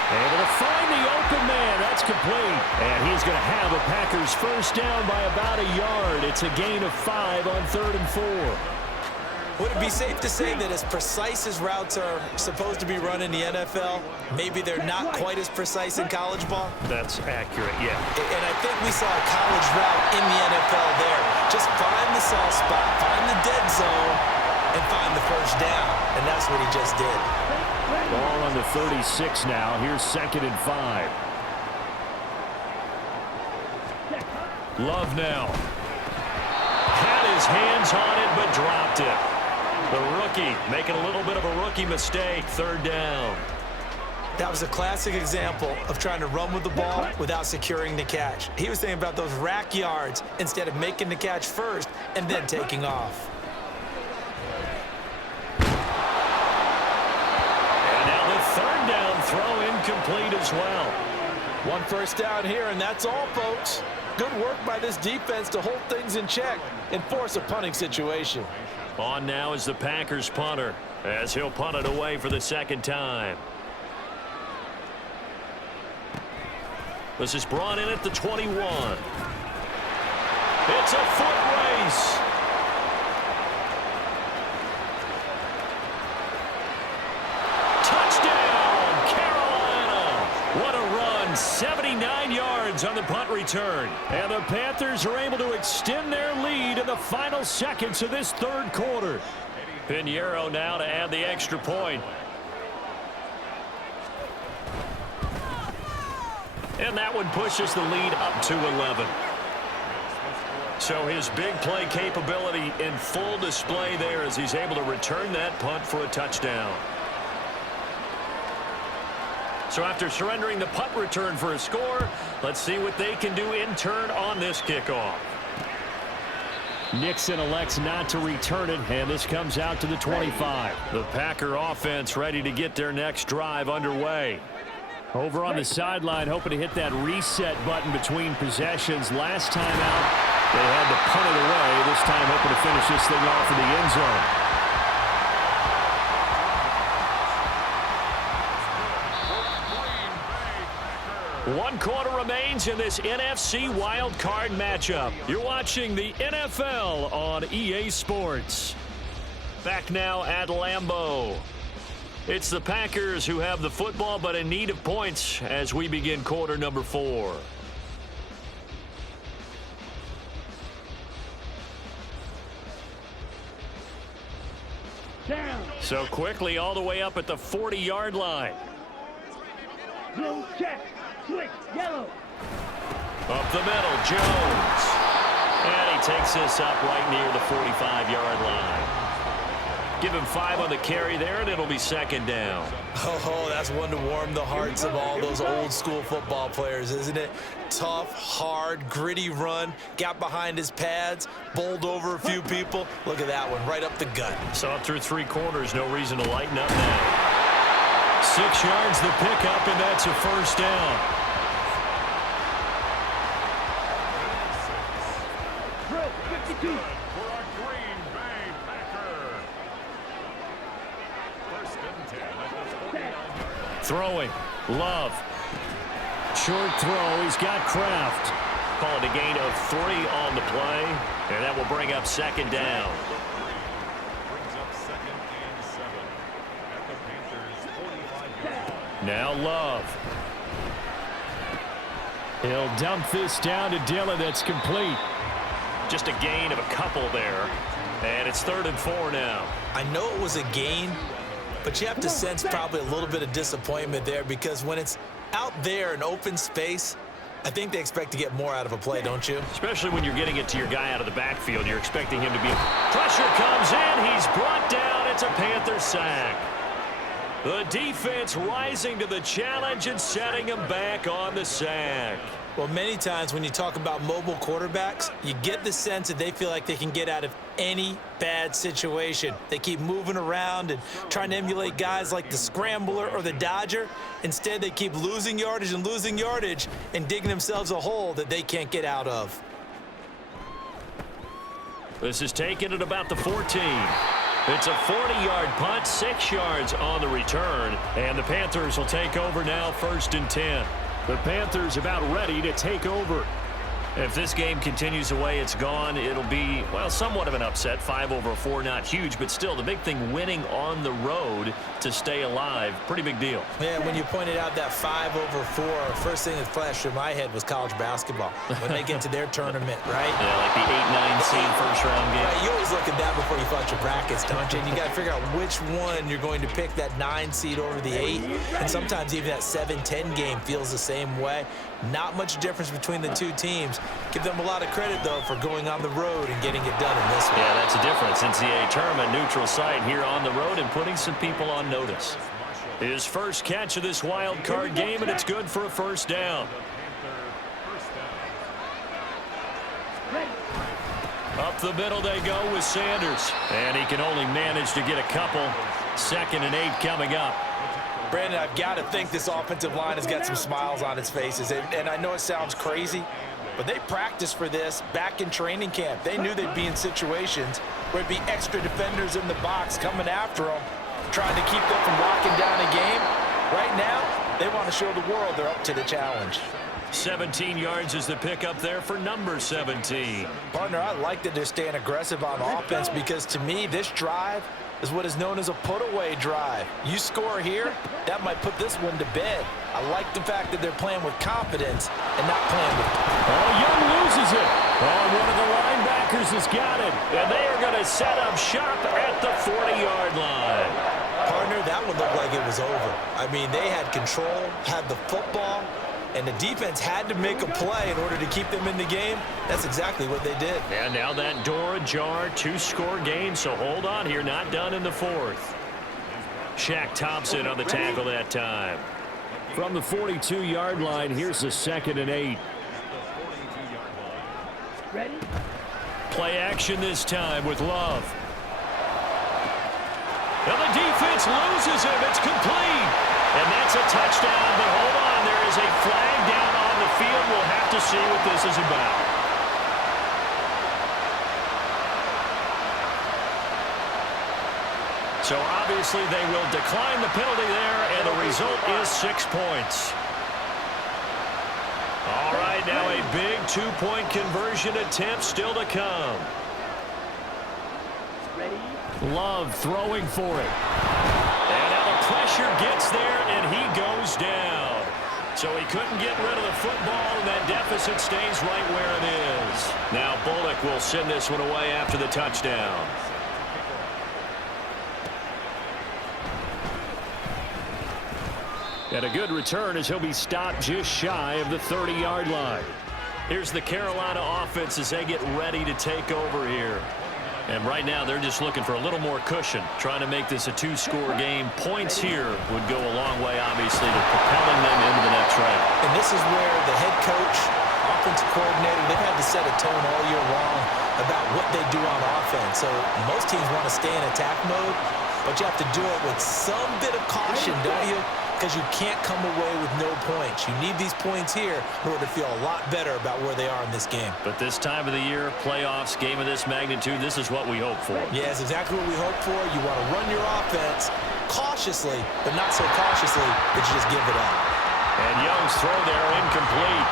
Able to find the open man. That's complete. And he's going to have a Packers first down by about a yard. It's a gain of 5 on 3rd and 4. Would it be safe to say that as precise as routes are supposed to be run in the NFL, maybe they're not quite as precise in college ball? That's accurate, yeah. And I think we saw a college route in the NFL there. Just find the soft spot, find the dead zone, and find the first down. And that's what he just did. Ball on the 36 now. Here's 2nd and 5. Love now. Had his hands on it, but dropped it. The rookie making a little bit of a rookie mistake. 3rd down. That was a classic example of trying to run with the ball without securing the catch. He was thinking about those rack yards instead of making the catch first and then taking off. Throw incomplete as well. 1 first down here, and that's all, folks. Good work by this defense to hold things in check and force a punting situation. On now is the Packers punter as he'll punt it away for the 2nd time. This is brought in at the 21. It's a foot race. What a run, 79 yards on the punt return. And the Panthers are able to extend their lead in the final seconds of this 3rd quarter. Pinheiro now to add the extra point. And that one pushes the lead up to 11. So his big play capability in full display there as he's able to return that punt for a touchdown. So after surrendering the punt return for a score, let's see what they can do in turn on this kickoff. Nixon elects not to return it, and this comes out to the 25. The Packer offense ready to get their next drive underway. Over on the sideline, hoping to hit that reset button between possessions. Last time out, they had to punt it away. This time, hoping to finish this thing off in the end zone. One quarter remains in this NFC Wild Card matchup. You're watching the NFL on EA Sports. Back now at Lambeau. It's the Packers who have the football, but in need of points as we begin quarter number 4. Down. So quickly all the way up at the 40-yard line. Blue check. Switch. Yellow. Up the middle, Jones. And he takes this up right near the 45-yard line. Give him 5 on the carry there, and it'll be second down. Oh, that's one to warm the hearts of all those old school football players, isn't it? Tough, hard, gritty run, got behind his pads, bowled over a few people. Look at that one, right up the gut. Saw it through 3 quarters, no reason to lighten up now. 6 yards the pickup, and that's a first down. Drill 52. Throwing. Love. Short throw. He's got Kraft. Call it a gain of 3 on the play, and that will bring up second down. Now Love. He'll dump this down to Dillon. That's complete. Just a gain of a couple there, and it's 3rd and 4 now. I know it was a gain, but you have to sense probably a little bit of disappointment there because when it's out there in open space, I think they expect to get more out of a play, don't you? Especially when you're getting it to your guy out of the backfield. You're expecting him to be... Pressure comes in. He's brought down. It's a Panther sack. The defense rising to the challenge and setting him back on the sack. Well, many times when you talk about mobile quarterbacks, you get the sense that they feel like they can get out of any bad situation. They keep moving around and trying to emulate guys like the Scrambler or the Dodger. Instead, they keep losing yardage and digging themselves a hole that they can't get out of. This is taken at about the 14. It's a 40-yard punt, 6 yards on the return, and the Panthers will take over now, 1st and 10. The Panthers about ready to take over. If this game continues the way it's gone, it'll be, well, somewhat of an upset. 5-4, not huge, but still the big thing, winning on the road to stay alive. Pretty big deal. Yeah, when you pointed out that 5-4, first thing that flashed through my head was college basketball. When they get to their tournament, right? Yeah, like the 8-9 seed first-round game. Right, you always look at that before you fudge your brackets, don't you? And you got to figure out which one you're going to pick, that 9 seed over the 8. And sometimes even that 7-10 game feels the same way. Not much difference between the two teams. Give them a lot of credit, though, for going on the road and getting it done in this one. Yeah, that's a difference. NCAA tournament, neutral site here on the road and putting some people on notice. His first catch of this wild card game, and it's good for a first down. Up the middle they go with Sanders. And he can only manage to get a couple. 2nd and 8 coming up. Brandon, I've got to think this offensive line has got some smiles on its faces. And I know it sounds crazy, but they practiced for this back in training camp. They knew they'd be in situations where it'd be extra defenders in the box coming after them, trying to keep them from locking down a game. Right now, they want to show the world they're up to the challenge. 17 yards is the pickup there for number 17. Partner, I like that they're staying aggressive on offense because to me, this drive is what is known as a put-away drive. You score here, that might put this one to bed. I like the fact that they're playing with confidence and not playing with... Oh, Young loses it. Oh, one of the linebackers has got it. And they are going to set up shop at the 40-yard line. Partner, that one looked like it was over. I mean, they had control, had the football, and the defense had to make a play in order to keep them in the game. That's exactly what they did. And now that door ajar, 2-score game, so hold on here, not done in the 4th. Shaq Thompson on the tackle that time. From the 42-yard line, here's the 2nd and 8. Ready? Play action this time with Love. And the defense loses him. It's complete. And that's a touchdown, but hold on, there is a flag down on the field. We'll have to see what this is about. So obviously they will decline the penalty there, and the result is 6 points. All right, now a big two-point conversion attempt still to come. Love throwing for it. And now the pressure gets there, and he goes down. So he couldn't get rid of the football, and that deficit stays right where it is. Now Bullock will send this one away after the touchdown. And a good return as he'll be stopped just shy of the 30-yard line. Here's the Carolina offense as they get ready to take over here. And right now they're just looking for a little more cushion, trying to make this a two-score game. Points here would go a long way, obviously, to propelling them into the next round. And this is where the head coach, offensive coordinator, they've had to set a tone all year long about what they do on offense. So most teams want to stay in attack mode, but you have to do it with some bit of caution, don't you? Because you can't come away with no points. You need these points here in order to feel a lot better about where they are in this game. But this time of the year, playoffs, game of this magnitude, this is what we hope for. Yeah, it's exactly what we hope for. You want to run your offense cautiously, but not so cautiously that you just give it up. And Young's throw there incomplete.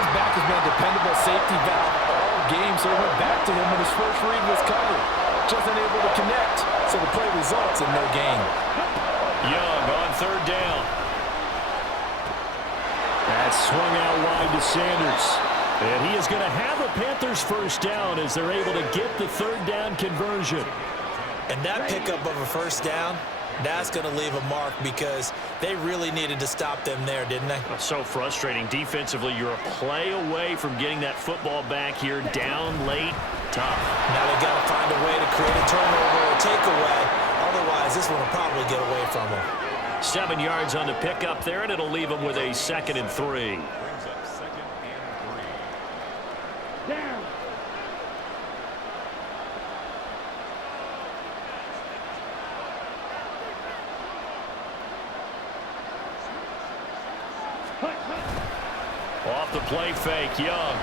His back has been a dependable safety valve all game, so he went back to him when his first read was covered. Just unable to connect, so the play results in no gain. Young on third down. That swung out wide to Sanders. And he is going to have a Panthers first down as they're able to get the third down conversion. And that pickup of a first down, that's going to leave a mark because they really needed to stop them there, didn't they? So frustrating. Defensively, you're a play away from getting that football back here, down late, tough. Now they've got to find a way to create a turnover or takeaway. Otherwise, this one will probably get away from them. 7 yards on the pickup there, and it'll leave them with a 2nd and 3. Brings up 2nd and 3. Down. Off the play fake, Young.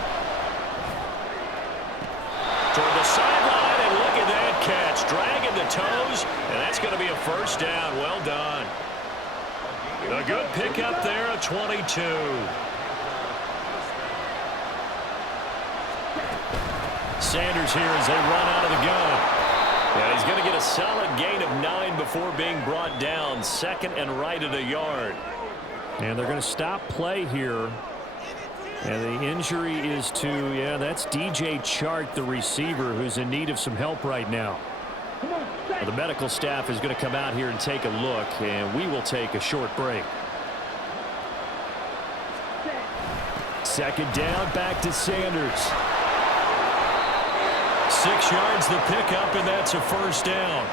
Toward the sideline, and look at that catch. Dragging the toes, and that's going to be a first down. Well done. A good pickup there, a 22. Sanders here as they run out of the gun. Yeah, he's going to get a solid gain of 9 before being brought down. 2nd and right at a yard. And they're going to stop play here. And the injury is to, that's DJ Chark, the receiver, who's in need of some help right now. Well, the medical staff is going to come out here and take a look, and we will take a short break. 2nd down, back to Sanders. 6 yards the pickup, and that's a first down.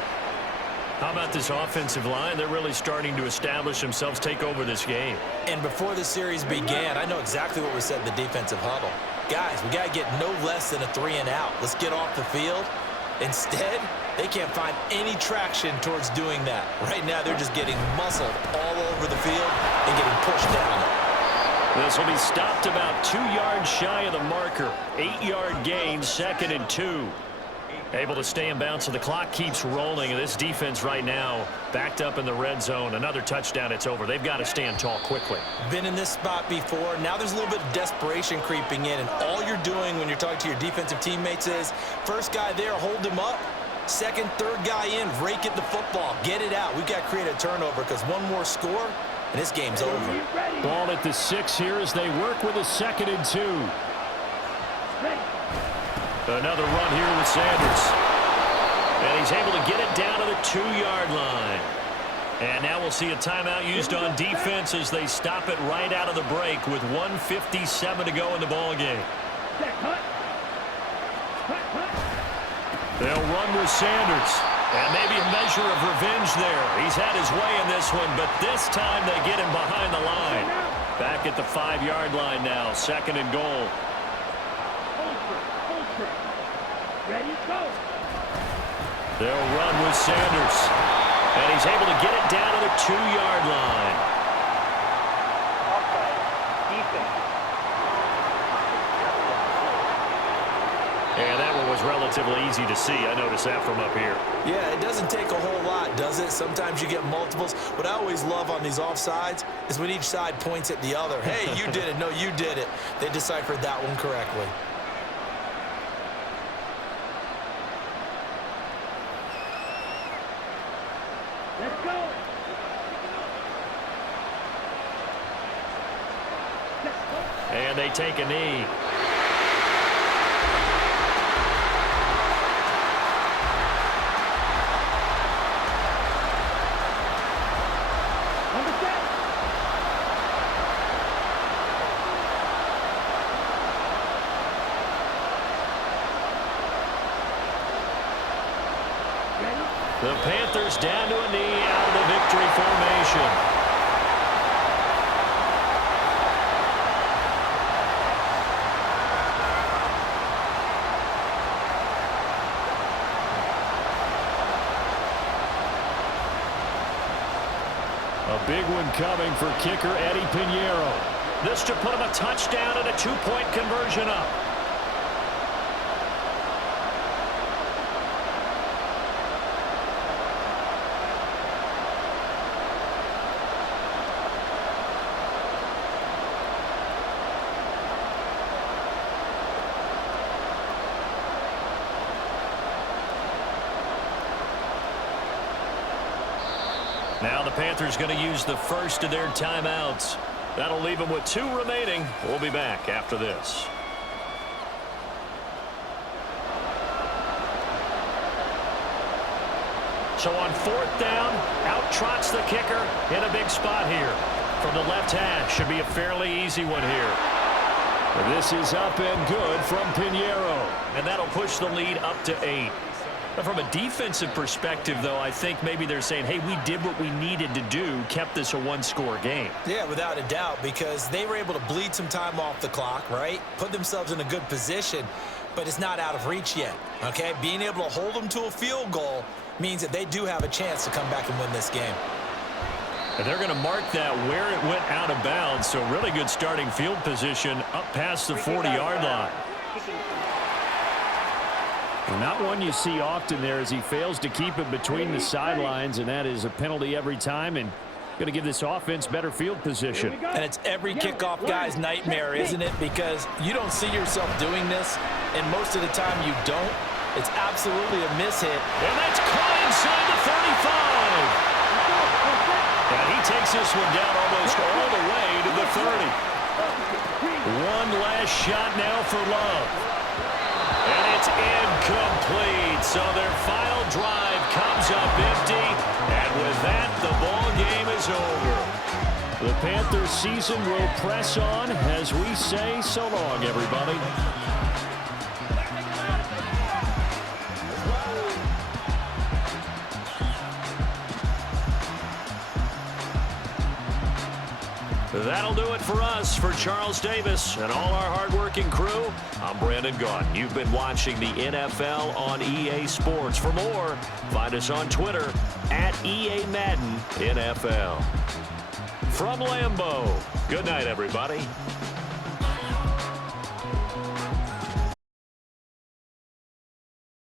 How about this offensive line? They're really starting to establish themselves, take over this game. And before the series began, I know exactly what was said in the defensive huddle. Guys, we got to get no less than a 3-and-out. Let's get off the field. Instead, they can't find any traction towards doing that. Right now, they're just getting muscled all over the field and getting pushed down. This will be stopped about 2 yards shy of the marker. 8-yard gain, 2nd and 2. Able to stay in bounds, so the clock keeps rolling. And this defense right now backed up in the red zone. Another touchdown, it's over. They've got to stand tall quickly. Been in this spot before. Now there's a little bit of desperation creeping in. And all you're doing when you're talking to your defensive teammates is, first guy there, hold him up. 2nd, 3rd guy in, rake at the football. Get it out. We've got to create a turnover because one more score, and this game's over. Ball at the 6 here as they work with a 2nd and 2. Another run here with Sanders. And he's able to get it down to the 2-yard line. And now we'll see a timeout used on defense as they stop it right out of the break with 1:57 to go in the ballgame. They'll run with Sanders. And maybe a measure of revenge there. He's had his way in this one, but this time they get him behind the line. Back at the 5-yard line now, 2nd and goal. Ready, go. They'll run with Sanders. And he's able to get it down to the 2-yard line. And that one was relatively easy to see. I noticed that from up here. Yeah, it doesn't take a whole lot, does it? Sometimes you get multiples. What I always love on these offsides is when each side points at the other. Hey, you did it. No, you did it. They deciphered that one correctly. Let's go. And they take a knee. The Panthers down to a knee out of the victory formation. A big one coming for kicker Eddie Pinheiro. This to put him a touchdown and a 2-point conversion up. Now the Panthers going to use the first of their timeouts. That'll leave them with 2 remaining. We'll be back after this. So on 4th down, out trots the kicker in a big spot here. From the left hash, should be a fairly easy one here. This is up and good from Pinheiro. And that'll push the lead up to 8. From a defensive perspective, though, I think maybe they're saying, hey, we did what we needed to do, kept this a 1-score game. Yeah, without a doubt, because they were able to bleed some time off the clock, right? Put themselves in a good position, but it's not out of reach yet, okay? Being able to hold them to a field goal means that they do have a chance to come back and win this game. And they're going to mark that where it went out of bounds, so really good starting field position up past the 40-yard line. Well, not one you see often there as he fails to keep it between the sidelines, and that is a penalty every time, and going to give this offense better field position. And it's every kickoff guy's nightmare, isn't it? Because you don't see yourself doing this, and most of the time you don't. It's absolutely a miss hit. And that's caught inside the 35. And he takes this one down almost all the way to the 30. One last shot now for Love. And it's incomplete. So their final drive comes up empty. And with that, the ball game is over. The Panthers season will press on as we say so long, everybody. That'll do it for us. For Charles Davis and all our hardworking crew, I'm Brandon Gaudin. You've been watching the NFL on EA Sports. For more, find us on Twitter at EA Madden NFL. From Lambeau, good night, everybody.